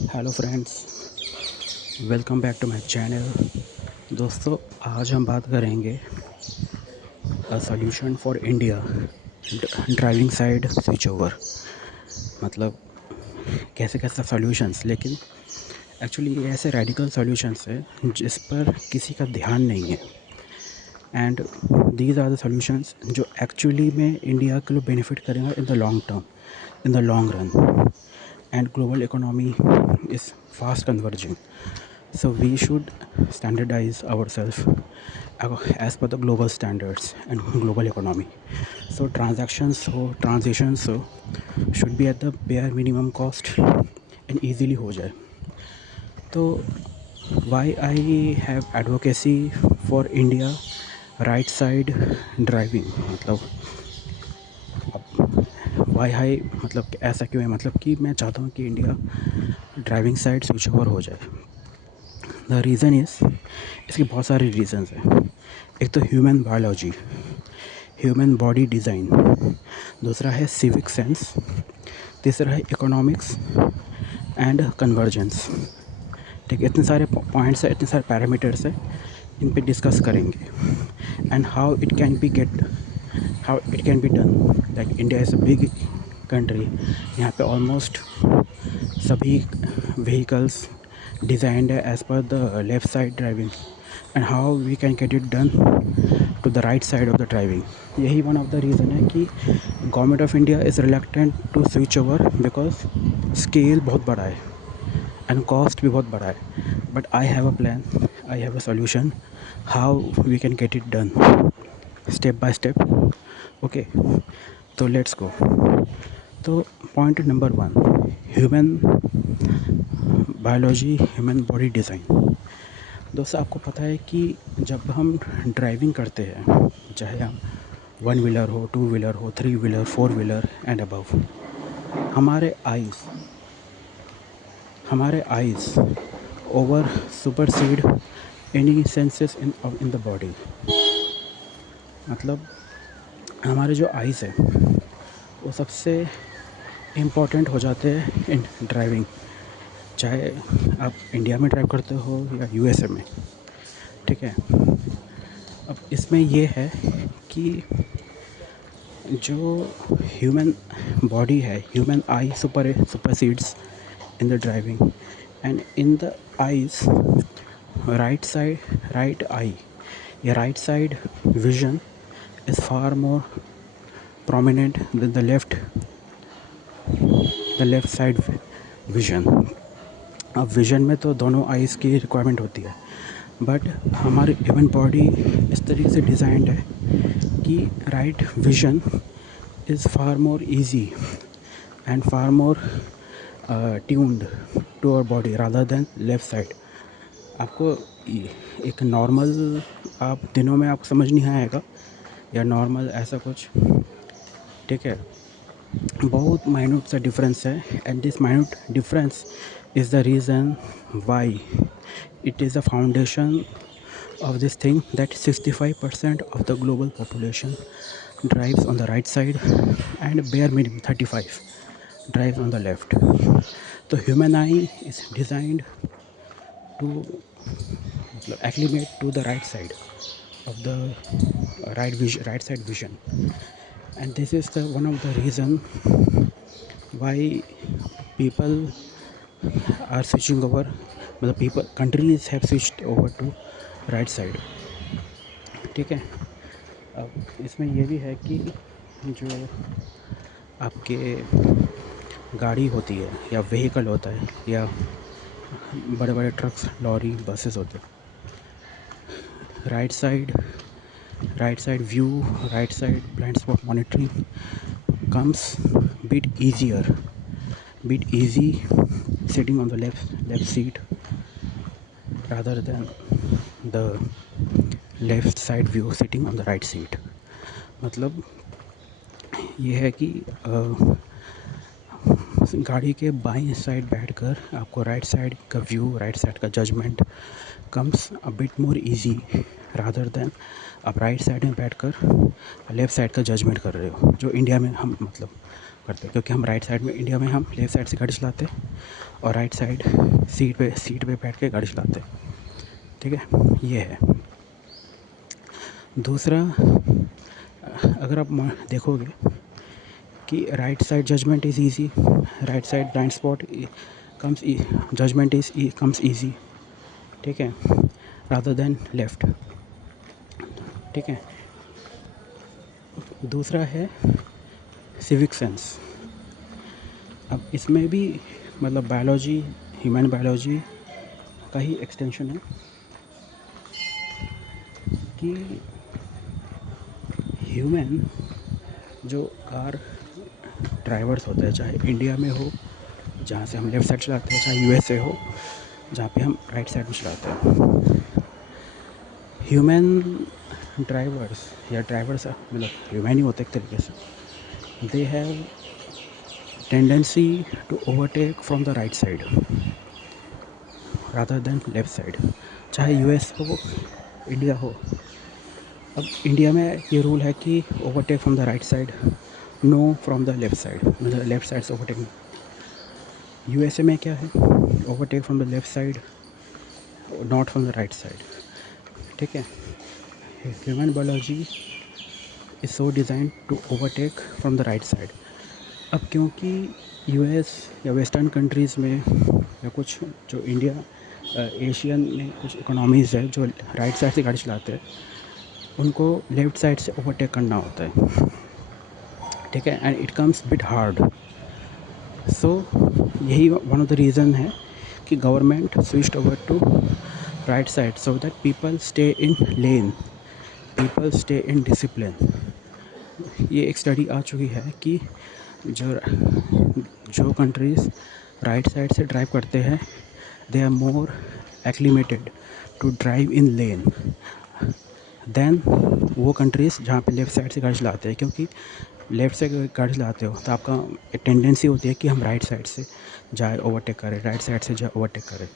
Hello friends, welcome back to my channel. दोस्तों, आज हम बात करेंगे a solution for India driving side switch over. मतलब कैसे कैसे सॉल्यूशंस, लेकिन एक्चुअली ये ऐसे रेडिकल सॉल्यूशंस है जिस पर किसी का ध्यान नहीं है। And these are the solutions जो एक्चुअली में इंडिया के लिए बेनिफिट करेंगे in the long term, in the long run. And global economy is fast converging, so we should standardize ourselves as per the global standards and global economy. So transactions or transitions should be at the bare minimum cost and easily हो जाए. तो why I have advocacy for India right side driving, मतलब Y high, मतलब ऐसा क्यों है, मतलब कि मैं चाहता हूँ कि India driving side switch over हो जाए। द रीज़न इज़, इसके बहुत सारे रीज़न्स हैं। एक तो human biology, human body design, दूसरा है सिविक सेंस, तीसरा है इकोनॉमिक्स एंड कन्वर्जेंस। ठीक है, इतने सारे पॉइंट्स हैं, इतने सारे पैरामीटर्स हैं, इन पे डिस्कस करेंगे। And how it can be done. Like India is a big country, यहाँ पे ऑलमोस्ट सभी व्हीकल्स डिज़ाइंड है as per the left side driving, and how we can get it done to the right side of the driving. यही one of the reason है कि government of India is reluctant to switch over, because scale बहुत बड़ा है and cost भी बहुत बड़ा है। But I have a plan, I have a solution how we can get it done step by step. Okay, तो let's go. तो point number 1, human biology, human body design. दोस्तों, आपको पता है कि जब हम ड्राइविंग करते हैं, चाहे हम 1 व्हीलर हो, 2 व्हीलर हो, 3 व्हीलर, 4 व्हीलर एंड अबव, हमारे eyes over supersede any senses in the body. मतलब हमारे जो आइज़ है वो सबसे इम्पॉर्टेंट हो जाते हैं इन ड्राइविंग, चाहे आप इंडिया में ड्राइव करते हो या यूएसए में। ठीक है, अब इसमें ये है कि जो ह्यूमन बॉडी है, human eye supersedes in the driving, and in the eyes, right eye या right side vision is far more prominent than the left side vision. अब विजन में तो दोनों आइज़ की रिक्वायरमेंट होती है, बट हमारी ह्यूमन बॉडी इस तरीके से डिज़ाइंड है कि right vision is far more easy and far more tuned to our body rather than left side. आपको एक नॉर्मल आप दिनों में आपको समझ नहीं आएगा, या नॉर्मल ऐसा कुछ, ठीक है, बहुत माइन्यूट सा डिफरेंस है। And this minute difference is the reason why it is the foundation of this thing that 65% of the global population drives on the right side and bare minimum 35 drives on the left. The human eye is designed to acclimate to the right side of the right side vision, and this is the one of the reason why people are switching over, मतलब people countries have switched over to right side. ठीक है, अब इसमें ये भी है कि जो आपके गाड़ी होती है या व्हीकल होता है या बड़े बड़े ट्रक्स, लॉरी, बसेस होते हैं, right side view, right side blind spot monitoring comes bit easier, bit easy sitting on the left seat rather than the left side view sitting on the right seat। मतलब ये है कि गाड़ी के बाईं side बैठकर आपको राइट साइड का व्यू, राइट साइड का judgment comes a bit more easy rather than आप राइट साइड में बैठकर लेफ़्ट साइड का जजमेंट कर रहे हो, जो इंडिया में हम मतलब करते हैं, क्योंकि हम राइट साइड में, इंडिया में हम लेफ़्ट साइड से गाड़ी चलाते हैं और राइट साइड सीट पे बैठ के गाड़ी चलाते हैं। ठीक है, ये है। दूसरा, अगर आप देखोगे कि right side judgment is easy, right side blind spot comes, judgment is comes easy, ठीक है, रादर देन लेफ़्ट। ठीक है। दूसरा है सिविक सेंस। अब इसमें भी मतलब बायोलॉजी, ह्यूमन बायोलॉजी का ही एक्सटेंशन है कि ह्यूमन जो कार ड्राइवर्स होते हैं, चाहे इंडिया में हो जहाँ से हम लेफ़्ट साइड चलाते हैं, चाहे यूएसए हो जहाँ पे हम राइट साइड में चलाते हैं, ह्यूमन ड्राइवर्स या ड्राइवर्स मतलब ह्यूमन ही होते एक तरीके से, they have tendency to overtake from the right side rather than left side, चाहे यूएस हो, इंडिया हो। अब इंडिया में ये रूल है कि overtake from the right side, no from the left side, मतलब लेफ़्ट साइड से ओवरटेक। यूएसए में क्या है, overtake from the left side, not from the right side. ठीक है, human biology is so design to overtake from the right side. अब क्योंकि US या वेस्टर्न कंट्रीज़ में या कुछ जो इंडिया एशियन में कुछ इकोनॉमीज़ है जो राइट साइड से गाड़ी चलाते हैं, उनको लेफ़्ट साइड से ओवरटेक करना होता है। ठीक है, and it comes bit hard. So यही वन ऑफ द रीज़न है कि government switched over to right side so that people stay in lane, people stay in discipline. ये एक स्टडी आ चुकी है कि जो कंट्रीज़ राइट साइड से ड्राइव करते हैं, they are more acclimatised to drive in lane than वो कंट्रीज़ जहाँ पे लेफ़्ट साइड से गाड़ी चलाते हैं। क्योंकि लेफ़्ट से गाड़ी चलाते हो तो आपका एक टेंडेंसी होती है कि हम राइट साइड से जाए ओवरटेक करें, राइट साइड से जाए ओवरटेक करें।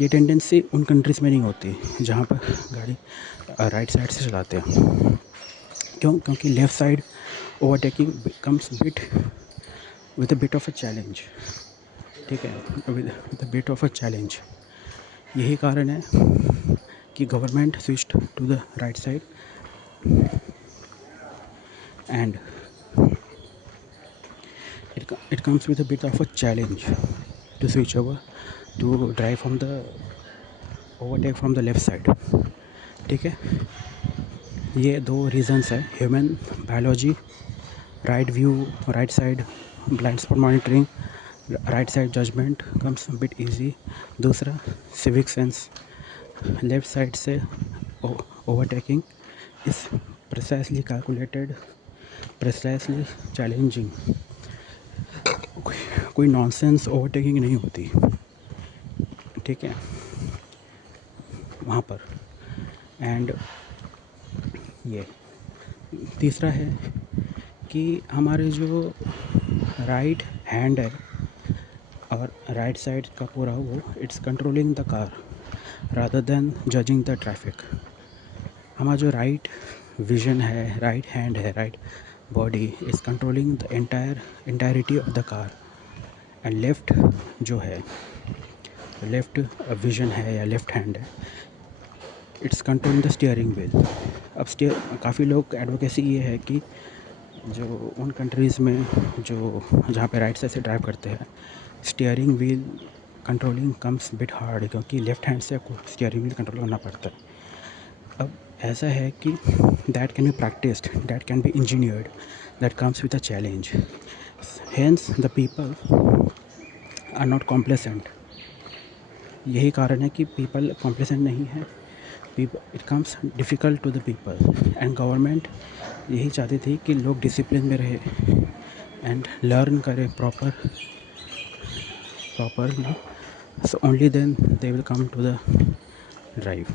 ये टेंडेंसी उन कंट्रीज़ में नहीं होती जहाँ पर गाड़ी राइट साइड से चलाते हैं। क्योंकि left side overtaking comes bit with a bit of a challenge. ठीक है, with a bit of a challenge. यही कारण है कि government switched to the right side and it comes with a bit of a challenge to switch over to drive from the overtake from the left side. ठीक है, ये दो reasons है, human biology, right view, right side blind spot monitoring, right side judgment comes bit easy. दूसरा civic sense, left side से overtaking is precisely calculated, precisely challenging, कोई nonsense overtaking नहीं होती। ठीक है, वहाँ पर। एंड ये तीसरा है कि हमारे जो राइट हैंड है और राइट साइड का पूरा वो it's controlling the car rather than judging the traffic. हमारा जो राइट विजन है, राइट हैंड है, right body is controlling the entirety of the car, and left जो है, लेफ़्ट विजन है या लेफ़्ट हैंड है, it's controlling the steering wheel. अब काफ़ी लोग एडवोकेसी ये है कि जो उन कंट्रीज़ में जो जहाँ पे राइट साइड से ड्राइव करते हैं, steering wheel controlling comes bit hard, क्योंकि लेफ़्ट हैंड से आपको स्टीयरिंग व्हील कंट्रोल करना पड़ता है। अब ऐसा है कि that can be practised, that can be engineered, that comes with a challenge, hence the people are not complacent. यही कारण है कि पीपल कॉम्प्लेसेंट नहीं है, it comes difficult to the people, and government यही चाहती थी कि लोग डिसिप्लिन में रहे एंड लर्न करें properly, so only then they will come to the drive.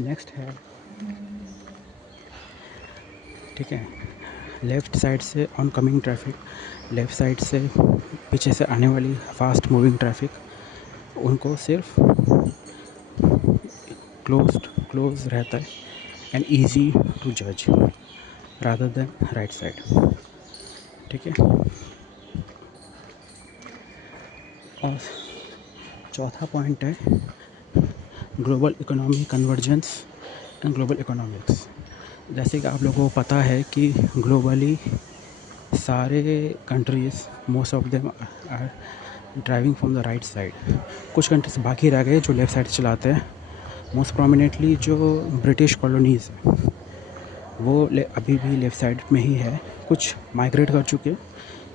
Next है, ठीक है, लेफ़्ट साइड से oncoming traffic, left side से पीछे से आने वाली फास्ट मूविंग ट्रैफिक, उनको सिर्फ क्लोज रहता है एंड ईजी टू जज रादर देन राइट साइड। ठीक है। और चौथा पॉइंट है global economy convergence and global economics. जैसे कि आप लोगों को पता है कि ग्लोबली सारे countries most of them are driving from the right side. कुछ कंट्रीज बाकी रह गए जो लेफ़्ट साइड चलाते हैं। मोस्ट प्रोमिनेंटली जो ब्रिटिश कॉलोनीज़ हैं वो अभी भी लेफ़्ट साइड में ही है। कुछ माइग्रेट कर चुके,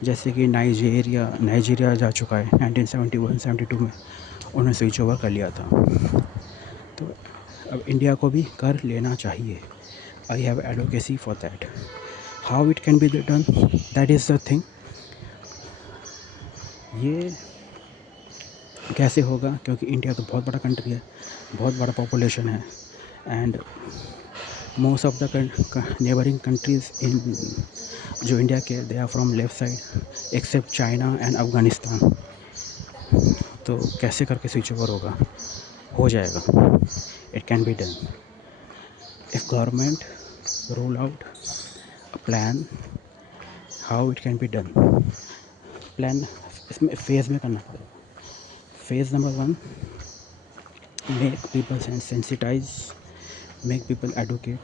जैसे कि नाइजीरिया जा चुका है 1971-72 में, उन्होंने स्विच ओवर कर लिया था। तो अब इंडिया को भी कर लेना चाहिए। I have advocacy for that. How it can be done, that is the thing. ये कैसे होगा, क्योंकि इंडिया तो बहुत बड़ा कंट्री है, बहुत बड़ा पॉपुलेशन है, and most of the neighbouring countries in जो इंडिया के, they are from left side except China and Afghanistan. तो कैसे करके स्विच ओवर होगा, हो जाएगा। It can be done if government roll out a plan how it can be done. Plan इसमें phase में करना पड़ेगा। Phase number 1, make people sensitize, make people educate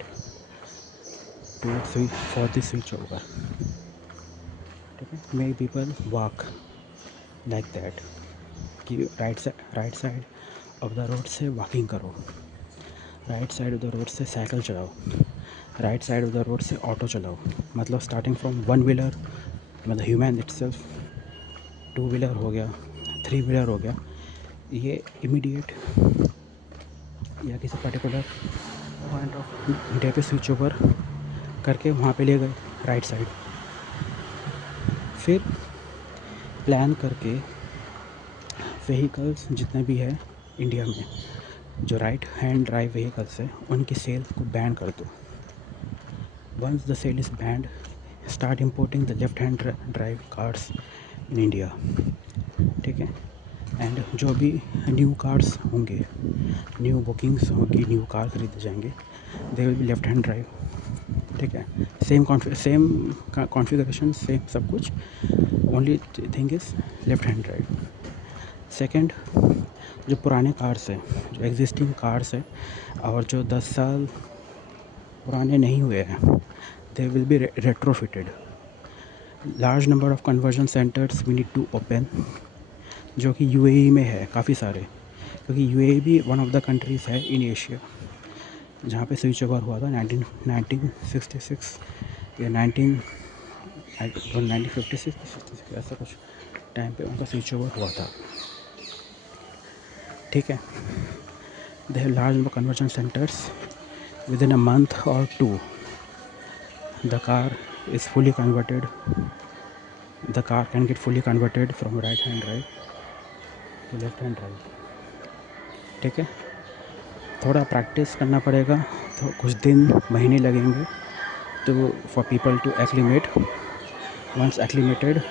for this switch over। ठीक है, make people walk like that कि right side of the road से walking करो, right side of the road से साइकिल चलाओ, right side of the road से auto चलाओ। मतलब स्टार्टिंग फ्रॉम 1 व्हीलर, मतलब ह्यूमन इटसेल्फ, 2 व्हीलर हो गया, 3 व्हीलर हो गया। ये इमीडिएट या किसी पर्टिकुलर पॉइंट ऑफ इंडिया पे स्विच ओवर करके वहाँ पे ले गए राइट साइड। फिर प्लान करके व्हीकल्स जितने भी है इंडिया में जो राइट हैंड ड्राइव व्हीकल्स है उनकी सेल को बैन कर दो। Once the sale is banned, start importing the left hand drive cars in India. ठीक है, एंड जो भी न्यू कार्स होंगे, न्यू बुकिंग्स होगी, न्यू कार खरीदे जाएंगे, they will be left hand drive. ठीक है, सेम कॉन्फ़िगरेशन, सेम सब कुछ, only thing is left hand drive. Second, जो पुराने कार्स हैं, जो एग्जिस्टिंग कार्स हैं और जो 10 साल पुराने नहीं हुए हैं, they will be retrofitted. Large number of conversion centres we need to open, जो कि यूएई में है काफ़ी सारे, क्योंकि यूएई भी वन ऑफ द कंट्रीज़ है इन एशिया जहाँ पे स्विच ओवर हुआ था 1966 या 1956 ऐसा कुछ टाइम पे उनका स्विच ओवर हुआ था। ठीक है, they have large number conversion centres, within a month और 2 the car is fully converted, the car can get fully converted from right hand drive to left hand drive. ठीक है, थोड़ा practice करना पड़ेगा, तो कुछ दिन महीने लगेंगे तो for people to acclimate. Once acclimatised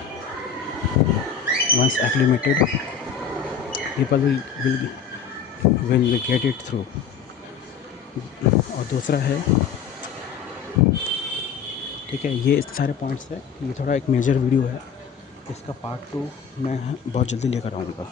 people will get it through. और दूसरा है, ठीक है, ये सारे पॉइंट्स है, ये थोड़ा एक मेजर वीडियो है, इसका पार्ट 2 मैं बहुत जल्दी लेकर आऊँगा।